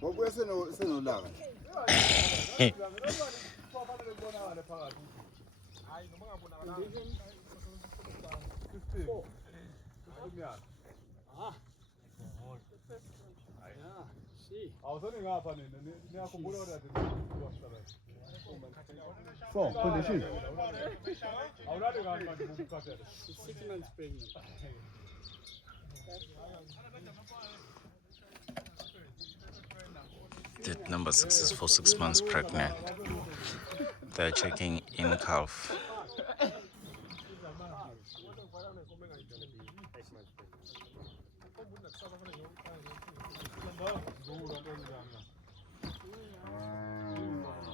Ngokuya senolaka. Four condition. 6 months pregnant. That number 6 is for 6 months pregnant. They're checking in calf.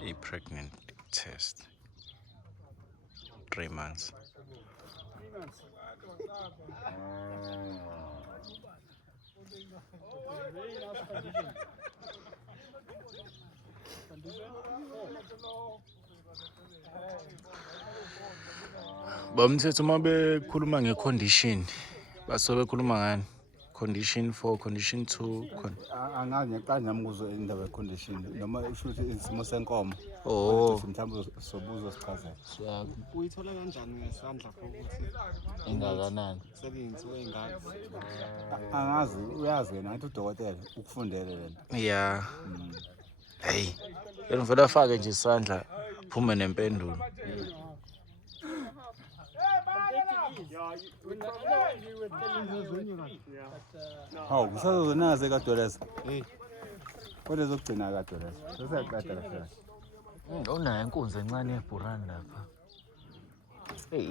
A pregnant test. 3 months. 3 months. Very nice condition. Bamthetho uma bekhuluma ngecondition basobe bekhuluma ngani? Condition 4, condition 2. Angazi ngiqala nambuzo indaba condition noma usho ukuthi isimo senkomo. Oh, Mhlawumbe sobuzo sichazela. Uyithola kanjani ngesandla ukuthi engakanani? sekuyinsuku engaka? Angazi uyazi yena ngathi udokotela ukufundele lento. Yeah. Hey, yena vele afake nje isandla phume nempendulo. Hawu kusazonaze kaDoleza. Kodwa ezokugcina kaDoleza. Sesiyaqeda kahle. Unayo inkunzi encane ebhurani lapha. Hey.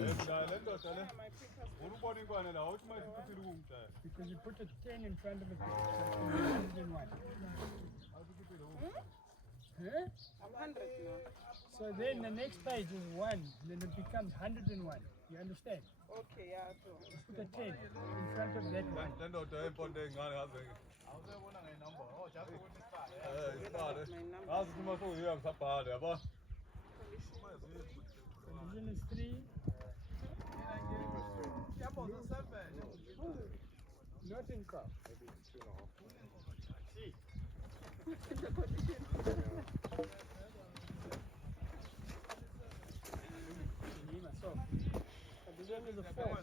Because you put a 10 in front of it. Huh? I'm 100 now. So then the next page is 1, then it becomes 101. You understand? Okay, yeah, so. Put a 10 in front of that one. My number. Condition is 3. Not in car. Condition is a 4.